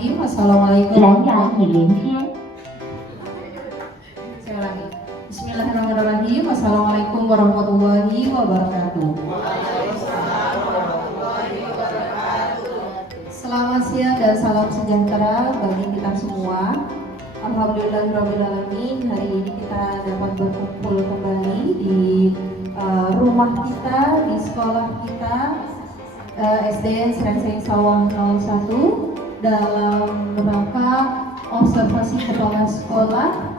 Bismillahirrahmanirrahim. Assalamualaikum. 蓝牙已连接。 Saya ulangi. Bismillahirrahmanirrahim. Assalamualaikum warahmatullahi wabarakatuh. Selamat siang dan salam sejahtera bagi kita semua. Alhamdulillahirrahmanirrahim. Hari ini kita dapat berkumpul kembali di rumah kita, di sekolah kita, SDN Srengseng Sawah 01, dalam rangka observasi kepala sekolah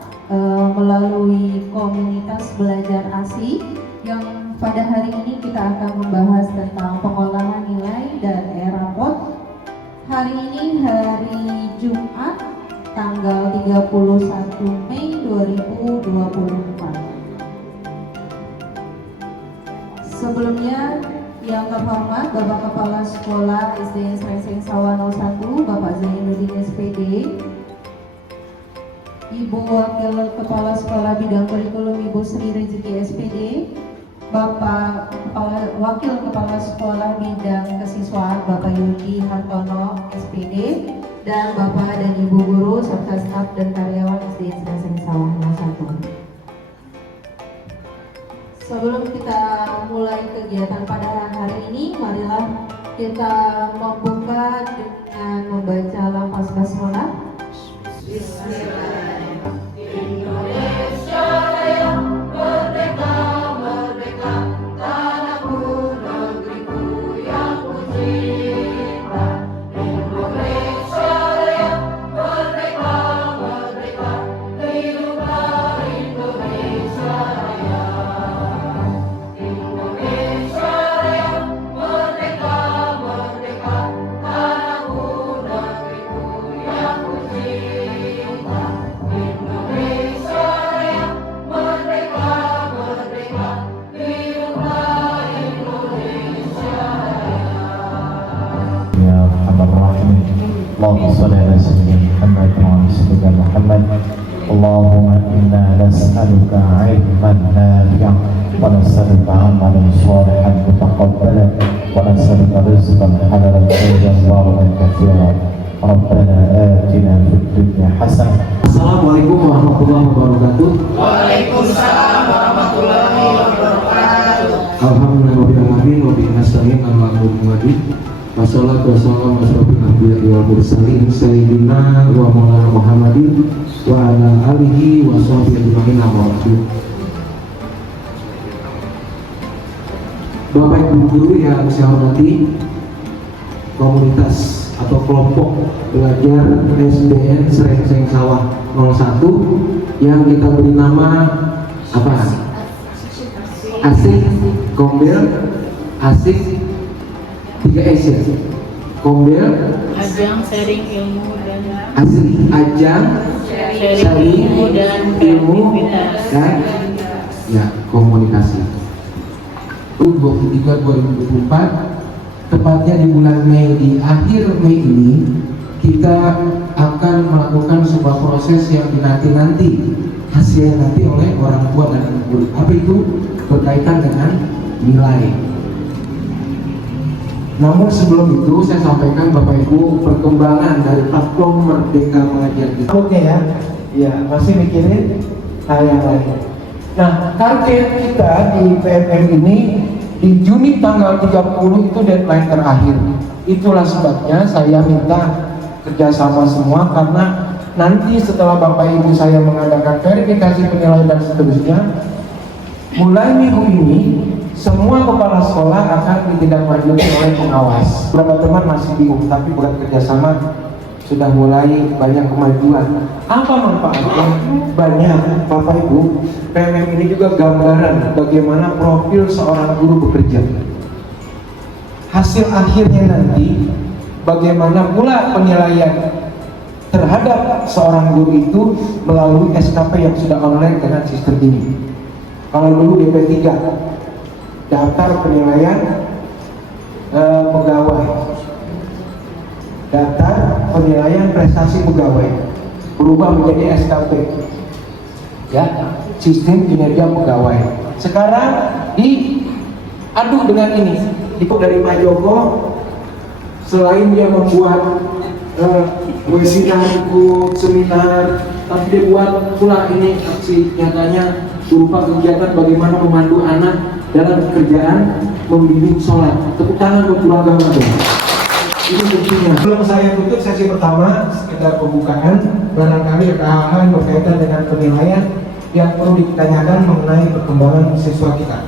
melalui komunitas belajar ASI, yang pada hari ini kita akan membahas tentang pengolahan nilai dan e-raport. Hari ini hari Jumat tanggal 31 Mei 2024. Sebelumnya, yang terhormat Bapak Kepala Sekolah SDN Srengseng Sawah 01, Bapak Zainuddin SPD, Ibu Wakil Kepala Sekolah Bidang Kurikulum Ibu Sri Rezeki SPD, Bapak Wakil Kepala Sekolah Bidang Kesiswaan Bapak Yuki Hartono SPD, dan Bapak dan Ibu Guru serta staf dan karyawan SDN Srengseng Sawah 01. Sebelum kita mulai kegiatan pada hari ini, marilah kita membuka dengan membaca lafaz basmalah. Bismillahirrahmanirrahim. Indonesia Raya merdeka, merdeka, tanahku, negeriku yang kucinta. Indonesia Raya merdeka, merdeka, hiduplah Indonesia Raya. Indonesia Raya merdeka, merdeka, tanahku, negeriku yang kucinta. Indonesia Raya merdeka, merdeka, hiduplah Indonesia Raya. Ya Arhamar Rahimin, Allahumma shalli ala sayyidina Muhammad wa ala sayyidina Muhammad. Allahumma inna nas'aluka ilman nafi'an wa nas'aluka amalan shalihan mutaqabbalan wa nas'aluka rizqan halalan tayyiban mubarakan katsiran. Rabbana atina fid dunya hasanah. Assalamualaikum warahmatullahi wabarakatuh. Waalaikumsalam warahmatullahi wabarakatuh. Alhamdulillahirobbilalamin wa bihi nasta'in ala umuri. Wassalatu wassalamu ala asyrofil anbiya'i wal mursalin sayyidina wa maulana Muhammadin wa ala alihi wa sahbihi ajma'in amma ba'du. Bapak Ibu guru yang saya hormati, komunitas atau kelompok belajar SDN Srengseng Sawah 01 yang kita beri nama apa? Asik, Kombel, Asik 3S ya. Kombel, Ajang sharing ilmu dan Asik, Ajang sharing ilmu dan ya komunikasi. 23/2024, tepatnya di bulan Mei, di akhir Mei ini kita akan melakukan sebuah proses yang dinanti-nanti hasilnya nanti oleh orang tua dan guru. Apa itu? Berkaitan dengan nilai. Namun sebelum itu saya sampaikan Bapak Ibu perkembangan dari platform Merdeka Mengajar kita. Oke ya, ya masih mikirin hal yang lain. Nah, target kita di PMM ini di Juni tanggal 30 itu deadline terakhir. Itulah sebabnya saya minta kerjasama semua, karena nanti setelah Bapak Ibu saya mengadakan verifikasi penilaian dan seterusnya, mulai minggu ini semua kepala sekolah akan ditindaklanjuti oleh pengawas. Beberapa teman masih bingung, tapi buat kerjasama sudah mulai banyak kemajuan. Apa manfaatnya? Banyak, Bapak Ibu. PMM ini juga gambaran bagaimana profil seorang guru bekerja. Hasil akhirnya nanti bagaimana pula penilaian terhadap seorang guru itu melalui SKP yang sudah online dengan sistem ini. Kalau dulu DP3, daftar penilaian pegawai, daftar penilaian prestasi pegawai, berubah menjadi SKP, ya, sistem kinerja pegawai. Sekarang diadu dengan ini, ikut dari Pak Joko. Selain dia membuat webinar, ikut seminar, tapi dia buat pula ini aksi nyatanya berupa kegiatan bagaimana memandu anak dalam pekerjaan membimbing sholat. Tepuk tangan buat keluarga Mado. Ini tentunya. Sebelum saya tutup sesi pertama, sekedar pembukaan, barangkali ada hal-hal yang berkaitan dengan penilaian yang perlu ditanyakan mengenai perkembangan siswa kita.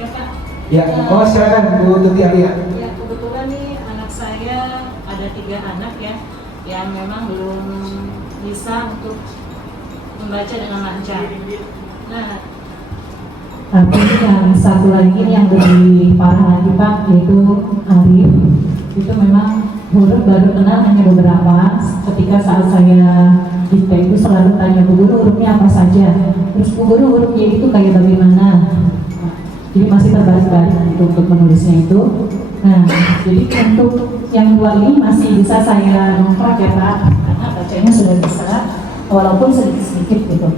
Ya Pak. Ya, oh silakan Bu Tuti Alia. Ya kebetulan nih anak saya ada 3 anak ya, yang memang belum bisa untuk membaca dengan lancar. Nah, Tapi yang satu lagi nih yang lebih parah lagi Pak, yaitu Arif. Itu memang huruf baru kenal hanya beberapa. Ketika saat saya kita itu selalu tanya, Bu Guru hurufnya apa saja? Terus Bu Guru hurufnya itu kayak bagaimana? Jadi masih terbalik-balik untuk menulisnya itu. Nah, jadi untuk yang 2 ini masih bisa saya nongkrong ya Pak, karena bacanya sudah bisa, walaupun sedikit-sedikit gitu.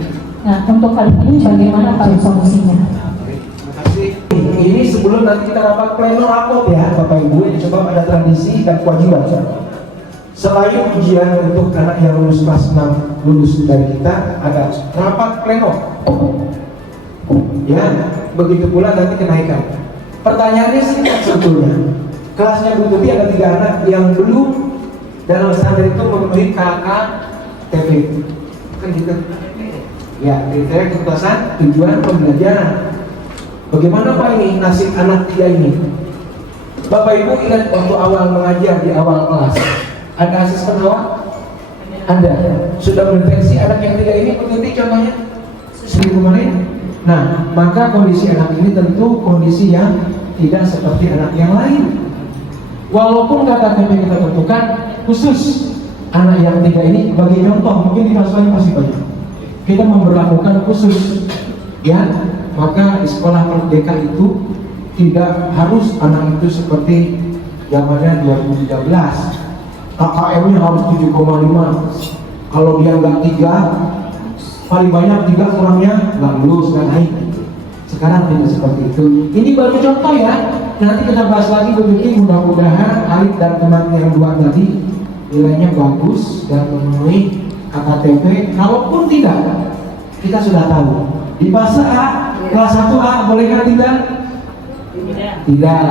Nah, untuk kali ini bagaimana Pak solusinya? Terima kasih. Ini sebelum nanti kita rapat pleno rapot ya Bapak Ibu, sebab ada tradisi dan kewajiban. Selain ujian untuk anak yang lulus kelas 6 lulus dari kita, ada rapat pleno. Ya, begitu pula nanti kenaikan. Pertanyaannya singkat sebetulnya. Kelasnya Bu Tuti ada 3 anak yang belum dalam standar itu memenuhi KKTP. Kan gitu. Ya, kriteria ketuntasan tujuan pembelajaran. Bagaimana Pak ini nasib anak 3 ini? Bapak Ibu ingat waktu awal mengajar di awal kelas, ada asisten awal? Ada. Sudah mendeteksi anak yang 3 ini, Bu Tuti contohnya? Seminggu kemarin? Nah, maka kondisi anak ini tentu kondisi yang tidak seperti anak yang lain. Walaupun KKTP kita tentukan khusus anak yang 3 ini, bagi contoh mungkin di Paswan masih banyak. Kita memberlakukan khusus, ya. Maka di sekolah Merdeka itu tidak harus anak itu seperti zamannya 2013. KKM-nya harus 7,5. Kalau dia nggak 3, paling banyak 3 kurangnya nggak lulus dan naik. Sekarang tidak seperti itu. Ini baru contoh ya. Nanti kita bahas lagi begitu. Mudah-mudahan Alif dan teman yang 2 tadi nilainya bagus dan memenuhi KKTP. Kalaupun tidak, kita sudah tahu. Di fase A, kelas 1A bolehkah tinggal? Tidak.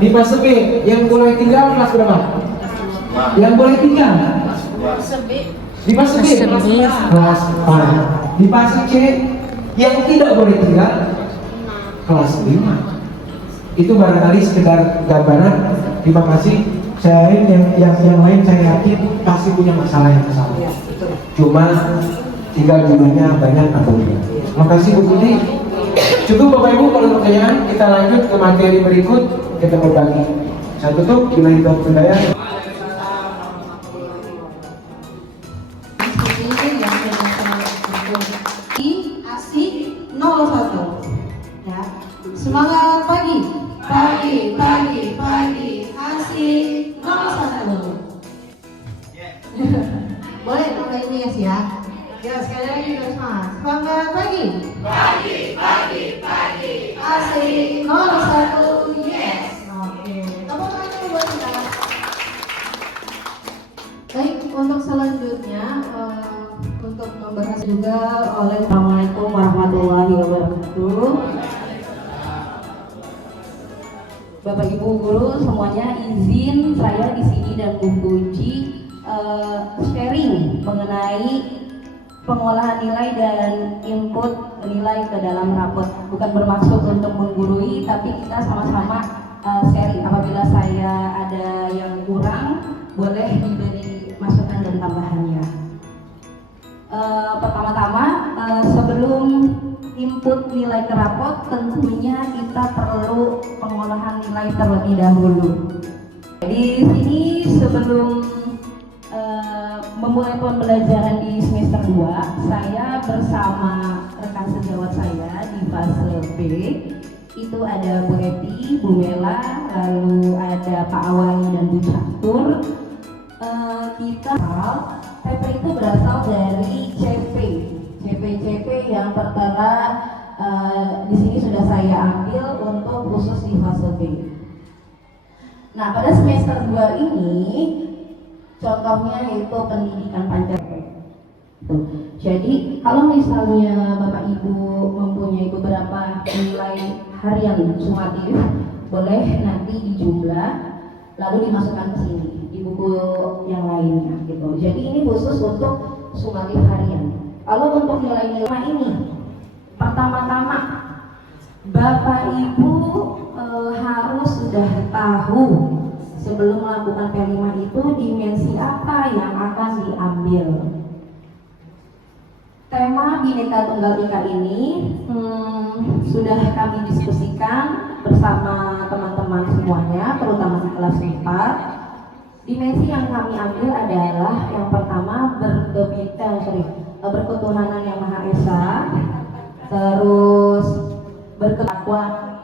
Di fase B, yang boleh tinggal kelas berapa? Yang boleh tinggal? Di fase B, kelas 4. Di fase C, yang tidak boleh tinggal kelas 5. Itu barangkali sekedar gambaran. Terima kasih. Saya yang lain saya yakin pasti punya masalah yang sama. Cuma tinggal jumlahnya banyak atau tidak. Terima kasih Bu Tuti. Cukup Bapak Ibu, kalau pertanyaan kita lanjut ke materi berikut, kita berbagi. Saya tutup. Bila itu berdaya. Asik 01 ya. Semangat pagi. Pagi asik 01. Boleh pakai ini ya. Ya sekali lagi terus mas. Semangat pagi asik 01. Yes. Oke. Tepuk tangan buat kita. Baik, untuk selanjutnya untuk membahas juga oleh Assalamualaikum warahmatullahi wabarakatuh. Bapak Ibu guru semuanya, izin saya di sini dan Bu Puji sharing mengenai pengolahan nilai dan input nilai ke dalam rapot. Bukan bermaksud untuk menggurui, tapi kita sama-sama sharing. Apabila saya ada yang kurang, boleh diberi masukan dan tambahannya. Pertama-tama, sebelum input nilai ke rapot, tentunya kita perlu pengolahan nilai terlebih dahulu. Di sini sebelum memulai pembelajaran di semester 2, saya bersama rekan sejawat saya di fase B, itu ada Bu Eti, Bu Mela, lalu ada Pak Awali dan Bu Catur. Kita PP itu berasal dari CP yang tertera di sini sudah saya ambil untuk khusus di fase B. Nah, pada semester 2 ini Contohnya yaitu pendidikan Pancasila. Jadi kalau misalnya Bapak Ibu mempunyai beberapa nilai harian sumatif, boleh nanti dijumlah lalu dimasukkan ke sini di buku yang lainnya gitu. Jadi ini khusus untuk sumatif harian. Kalau untuk nilai-nilai ini, pertama-tama Bapak Ibu harus sudah tahu sebelum melakukan P5 itu dimensi apa yang akan diambil. Tema Bhinneka Tunggal Ika ini sudah kami diskusikan bersama teman-teman semuanya, terutama di kelas 4. Dimensi yang kami ambil adalah yang pertama berketuhanan yang Maha Esa, terus bertakwa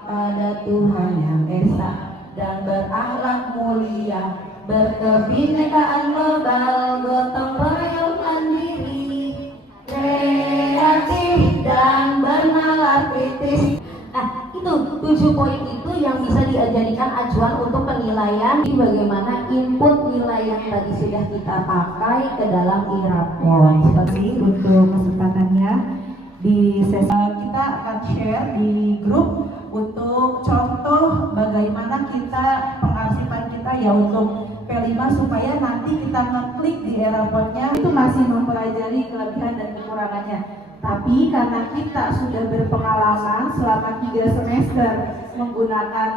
pada Tuhan yang Esa, dan berakhlak mulia, berkebinekaan global, gotong royong mandiri, kreatif dan bernalar kritis. Nah, itu 7 poin itu yang bisa dijadikan acuan untuk penilaian di bagaimana input nilai yang tadi sudah kita pakai ke dalam e-rapor. Seperti untuk kesempatannya di sesi kita akan share di grup untuk contoh bagaimana kita pengarsipan kita ya untuk P5 supaya nanti kita ngeklik di e-raportnya itu masih mempelajari kelebihan dan kekurangannya. Tapi karena kita sudah berpengalaman selama 3 semester menggunakan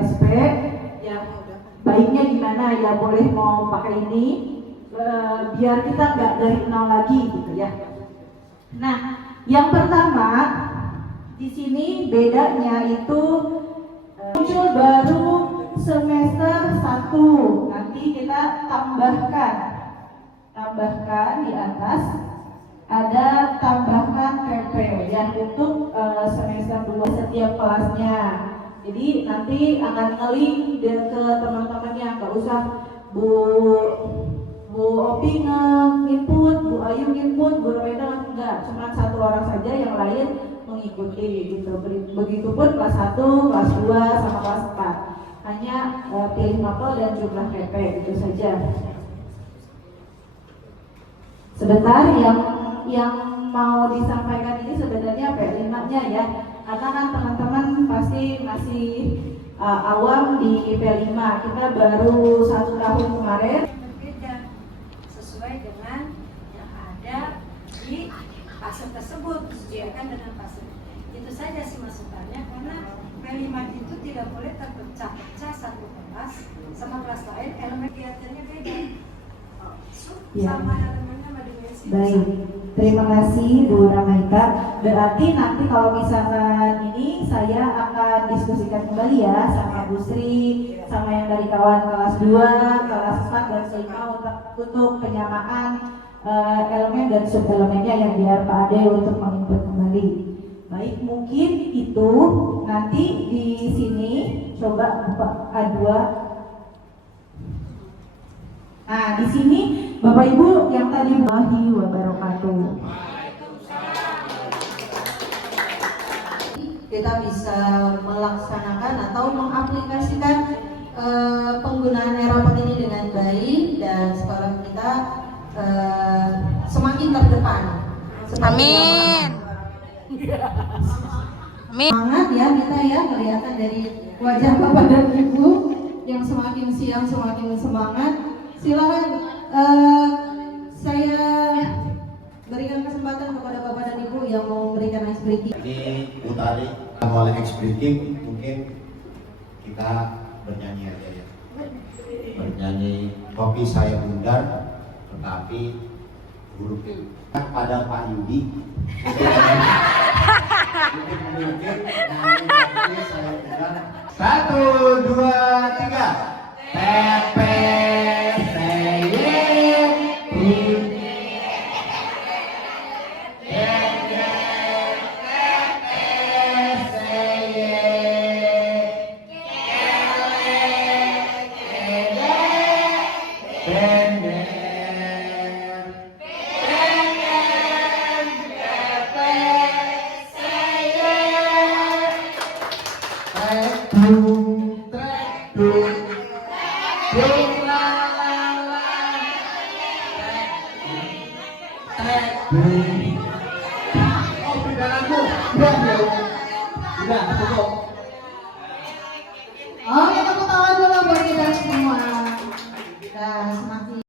SP, ya baiknya gimana ya boleh mau pakai ini biar kita nggak dari nol lagi gitu ya. Nah, yang pertama di sini bedanya itu muncul baru semester 1. Nanti kita tambahkan di atas ada tambahan PP yang untuk semester 2 setiap kelasnya. Jadi nanti akan nge-link ke teman-temannya, nggak usah Bu Opi nge-input, Bu Ayu nge-input, Bu Rweda enggak, cuma 1 orang saja, yang lain mengikuti gitu. Begitupun kelas 1, kelas 2 sama kelas 4. Hanya pilih mapel dan jumlah PP itu saja. Sebentar yang mau disampaikan ini sebenarnya P5-nya ya. Karena kan teman-teman pasti masih awam di P5. Kita baru 1 tahun kemarin. Berbeda sesuai dengan yang ada di fase tersebut, disediakan dengan fase. Itu saja sih masukannya, karena P5 itu tidak boleh terpecah-pecah satu kelas sama kelas lain, elemen kegiatannya beda. Sama elemennya sama dimensi. Baik, terima kasih Bu Ramaita. Berarti nanti kalau misalkan ini saya akan diskusikan kembali ya sama Bu Sri, sama yang dari kawan kelas 2, kelas 4 dan 5 untuk penyamaan elemen dan subelemennya yang biar Pak Ade untuk menginput kembali. Baik, mungkin itu nanti di sini coba buka A2. Nah, di sini Bapak Ibu yang tadi Wahi wabarakatuh. Kita bisa melaksanakan atau mengaplikasikan penggunaan e-rapor ini dengan baik dan sekolah kita semakin terdepan. Amin. Amin. Semangat ya kita ya, kelihatan dari wajah Bapak dan Ibu yang semakin siang semakin semangat. Silakan saya berikan kesempatan kepada Bapak dan Ibu yang mau memberikan ice breaking. Ini Utari awal ice breaking, mungkin kita bernyanyi aja ya. Bernyanyi kopi saya bundar, tetapi huruf pada Pak Yudi. Mungkin nyanyi kopi saya bundar. 1, 2, 3. Pepe. Oh, pindahanku. Udah, ya. Udah, cukup. Oke, tepuk tangan dulu buat kita semua. Dan semakin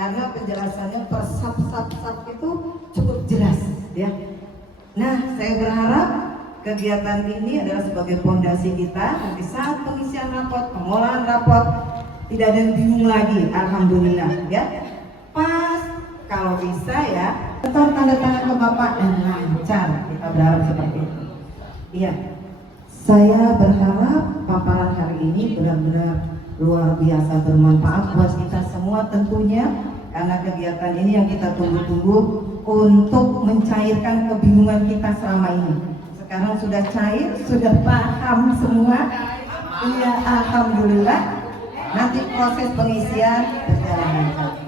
karena penjelasannya per sub itu cukup jelas ya. Nah, saya berharap kegiatan ini adalah sebagai fondasi kita nanti saat pengisian rapot, pengolahan rapot tidak ada yang bingung lagi, alhamdulillah ya. Pas kalau bisa ya, setor tanda tangan ke Bapak dan lancar, kita berharap seperti itu. Iya, saya berharap paparan hari ini benar-benar luar biasa bermanfaat buat kita semua tentunya, karena kegiatan ini yang kita tunggu-tunggu untuk mencairkan kebingungan kita selama ini. Sekarang sudah cair, sudah paham semua. Iya, alhamdulillah. Nanti proses pengisian berjalan lancar.